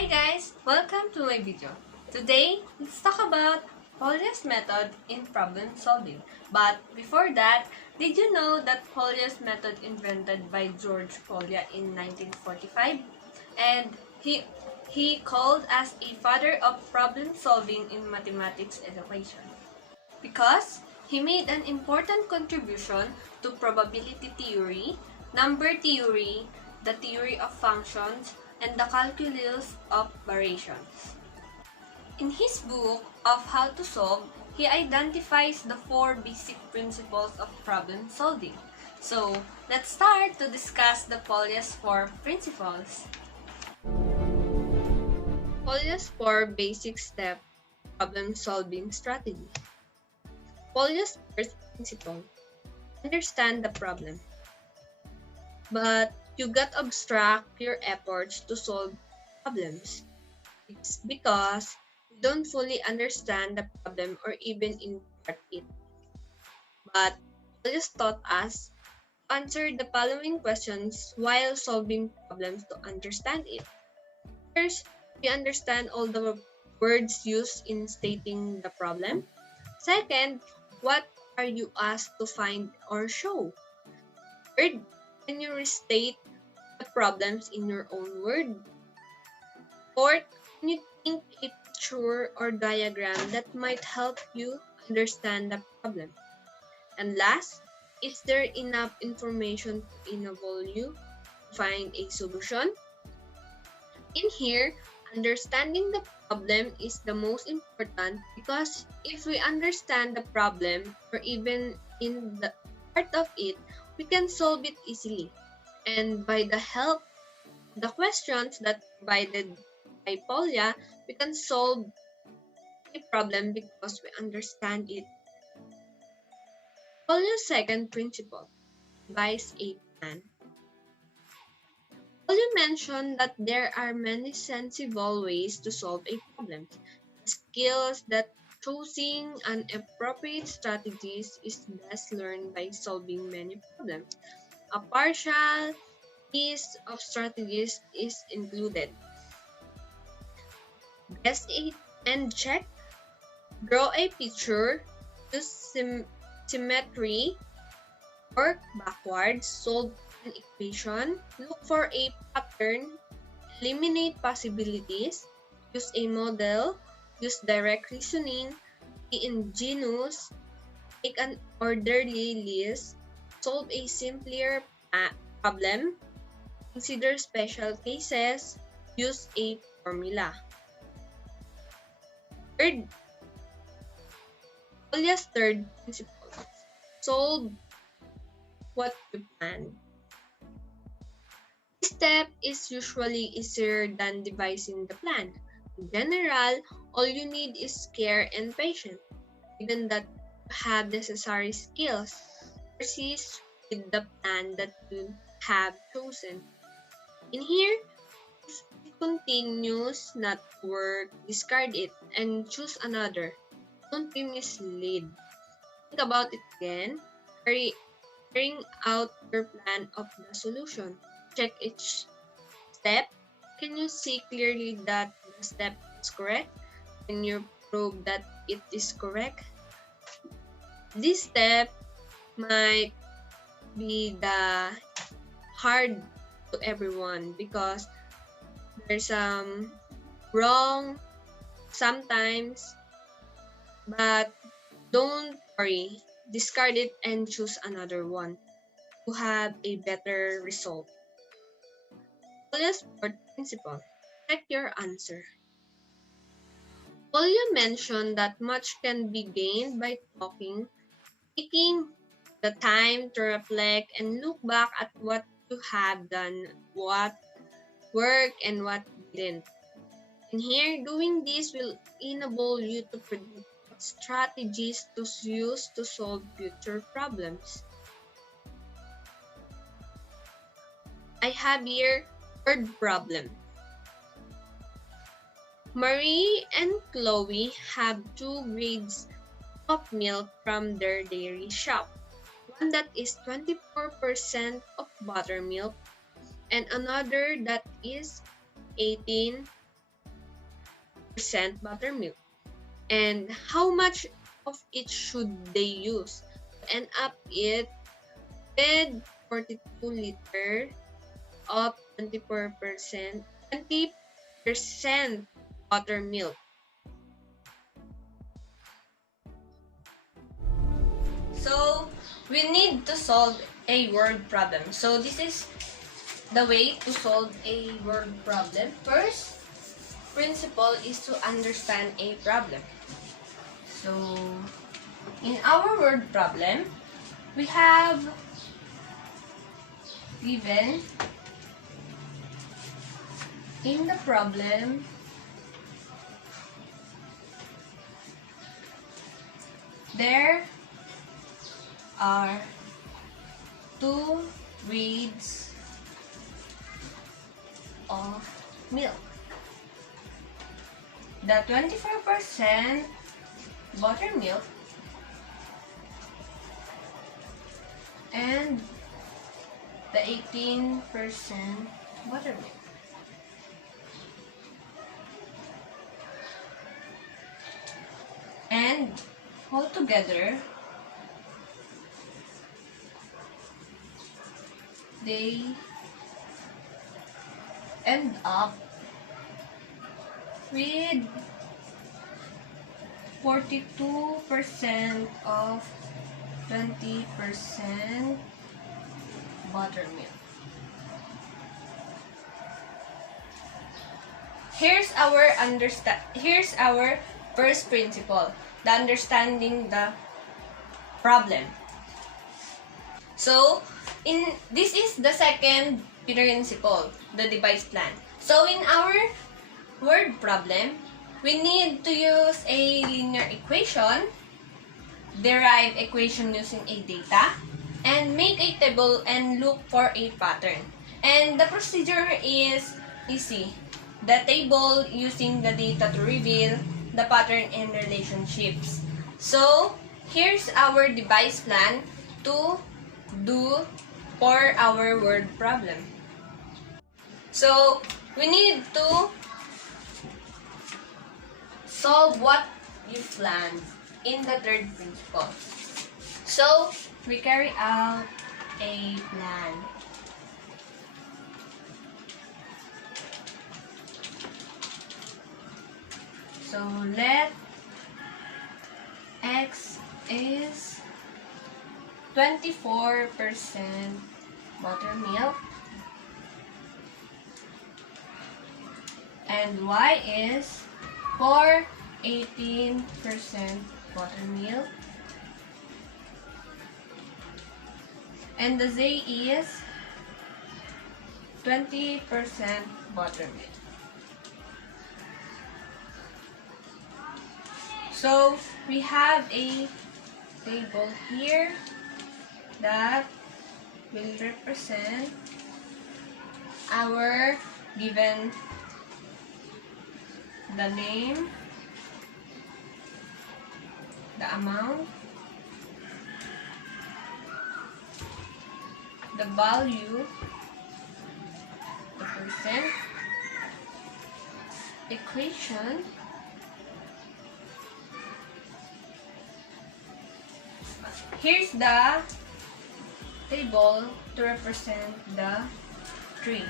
Hi guys! Welcome to my video. Today, let's talk about Polya's method in problem solving. But before that, did you know that Polya's method invented by George Polya in 1945? And he called as a father of problem solving in mathematics education. Because he made an important contribution to probability theory, number theory, the theory of functions, and the calculus of variations. In his book of How to Solve, he identifies the four basic principles of problem solving. So, let's start to discuss the Polya's four principles. Polya's four basic step problem solving strategy. Polya's first principle: understand the problem. But you got abstract your efforts to solve problems. It's because you don't fully understand the problem or even interpret it. But Polya's taught us to answer the following questions while solving problems to understand it. First, we understand all the words used in stating the problem. Second, what are you asked to find or show? Third, can you restate the problems in your own word? Fourth, can you think a picture or diagram that might help you understand the problem? And last, is there enough information to enable you to find a solution? In here, understanding the problem is the most important because if we understand the problem or even in the part of it, we can solve it easily. And by the help of the questions that provided by Polya, we can solve a problem because we understand it. Polya's second principle: devise a plan. Polya mentioned that there are many sensible ways to solve a problem. Skills that choosing an appropriate strategies is best learned by solving many problems. A partial list of strategies is included. Guess it and check. Draw a picture. Use symmetry. Work backwards. Solve an equation. Look for a pattern. Eliminate possibilities. Use a model. Use direct reasoning. Be ingenious. Make an orderly list. Solve a simpler problem. Consider special cases. Use a formula. Third, Polya's third principle: solve what you plan. This step is usually easier than devising the plan. In general, all you need is care and patience. Given that you have necessary skills, persist with the plan that you have chosen. In here, if it continues not to work, discard it and choose another. Don't be misled. Think about it again. Carrying out your plan of the solution. Check each step. Can you see clearly that the step is correct? Can you prove that it is correct? This step might be the hard to everyone because there's some wrong sometimes, but don't worry. Discard it and choose another one to have a better result. Polya's fourth principle: check your answer. Polya mentioned that much can be gained by talking, taking the time to reflect and look back at what you have done, what worked and what didn't. And here, doing this will enable you to predict what strategies to use to solve future problems. I have here third problem. Marie and Chloe have two grades of milk from their dairy shop. One that is 24% of buttermilk and another that is 18 buttermilk, and how much of it should they use to end up it with 42 liter of 20% buttermilk. So, we need to solve a word problem. So, this is the way to solve a word problem. First principle is to understand a problem. So, in our word problem, we have given in the problem there are two reeds of milk. The 24% buttermilk and the 18% buttermilk. And altogether, they end up with 42% of 20% buttermilk. Here's our first principle, the understanding the problem. So, this is the second principle, the device plan. So, in our word problem, we need to use a linear equation, derive equation using a data, and make a table and look for a pattern. And the procedure is easy. The table using the data to reveal the pattern and relationships. So, here's our device plan to do for our word problem. So, we need to solve what you planned in the third principle. So, we carry out a plan. So, let X is 24% buttermilk and Y is 18% buttermilk and the Z is 20% buttermilk. So, we have a table here that will represent our given the name, the amount, the value, the percent, equation, here's the table to represent the tree.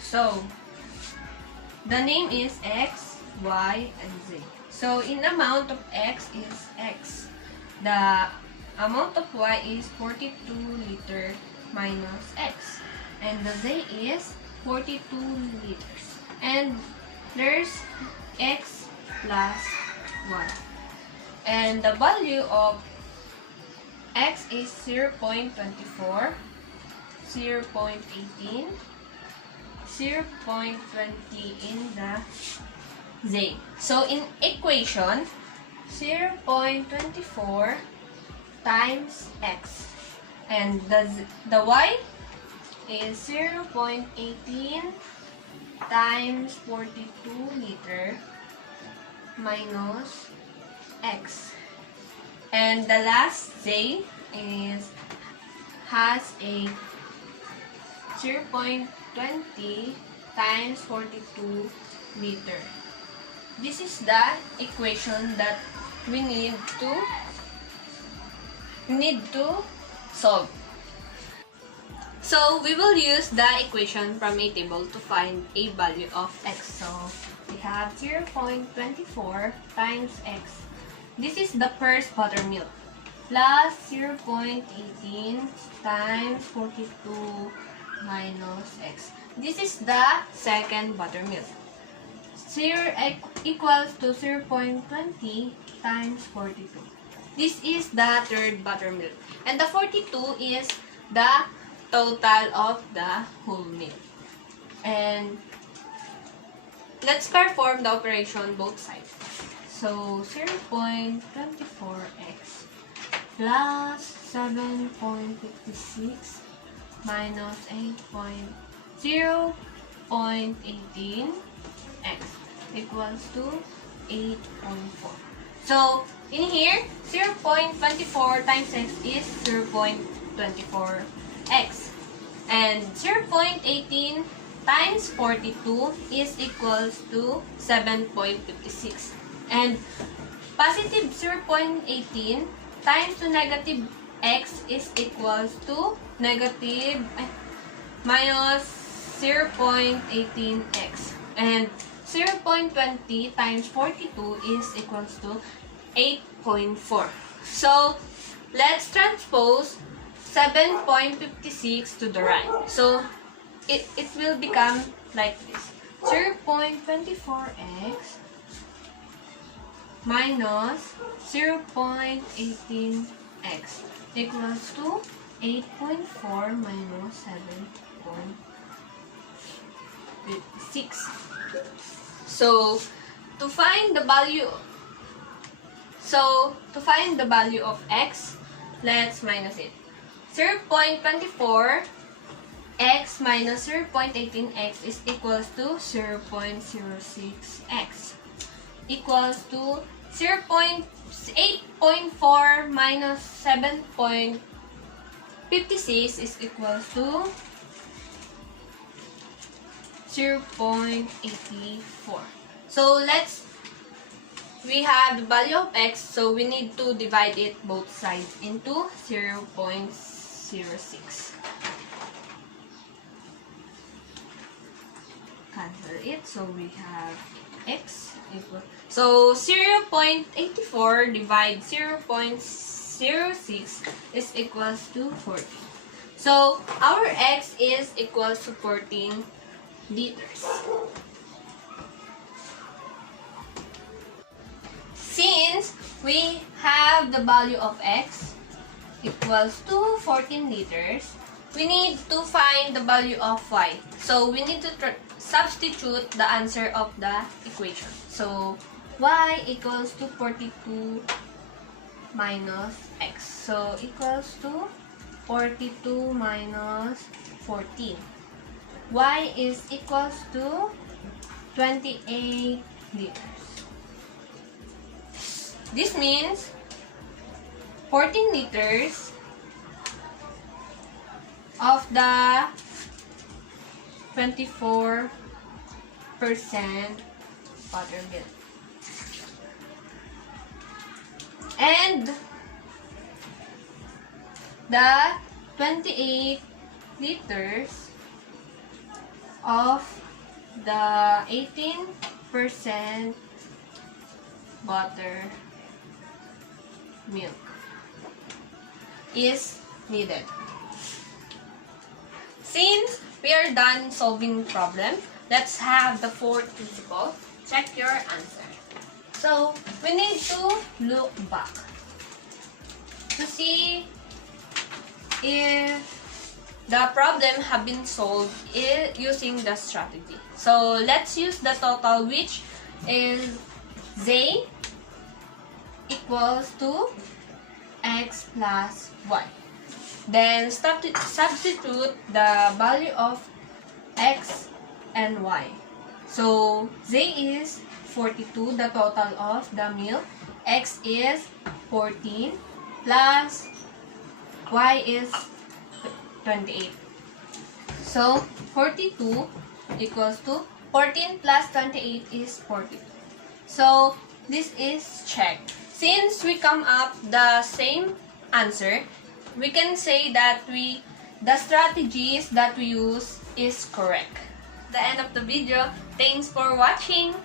So, the name is X, Y, and Z. So, in amount of X is X. The amount of Y is 42 liter minus X. And the Z is 42 liters. And there's X plus 1. And the value of X is 0.24, 0.18, 0.20 in the Z. So, in equation, 0.24 times X. And the Y is 0.18 times 42 liter minus X. And the last Z has a 0.20 times 42 liter. This is the equation that we need to solve. So we will use the equation from a table to find a value of x. So we have 0.24 times x. This is the first buttermilk. Plus 0.18 times 42 minus x. This is the second buttermilk. 0 equals to 0.20 times 42. This is the third buttermilk. And the 42 is the total of the whole milk. And let's perform the operation both sides. So 0.24x plus 7.56 minus 0.18x equals to 8.4. So, in here, 0.24 times x is 0.24x. And 0.18 times 42 is equals to 7.56. And positive 0.18 times to negative x is equals to negative minus 0.18x. And 0.20 times 42 is equals to 8.4. So, let's transpose 7.56 to the right. So, it will become like this. 0.24x minus 0.18x equals to 8.4 minus 7.56. So, to find the value of x, let's minus it. 0.24 x minus 0.18x is equals to 0.06x equals to 8.4 minus 7.56 is equals to 0.84. So we have the value of x, so we need to divide it both sides into 0.06. Cancel it, so we have x equal. So 0.84 divide 0.06 is equals to 14. So our x is equals to 14 liters. Since we have the value of x equals to 14 liters, we need to find the value of y. So we need to substitute the answer of the equation. So y equals to 42 minus x. So equals to 42 minus 14. Y is equals to 28 liters. This means 14 liters of the 24% buttermilk. And the 28 liters of the 18% butter milk is needed. Since we are done solving problem, let's have the fourth principle. Check your answer. So, we need to look back to see if the problem have been solved using the strategy. So, let's use the total, which is z equals to x plus y. Then substitute the value of x and y. So z is 42, the total of the milk. X is 14 plus y is 28. So So, 42 equals to 14 plus 28 is 42. So, this is checked. Since we come up the same answer, we can say that the strategies that we use is correct. The end of the video. Thanks for watching.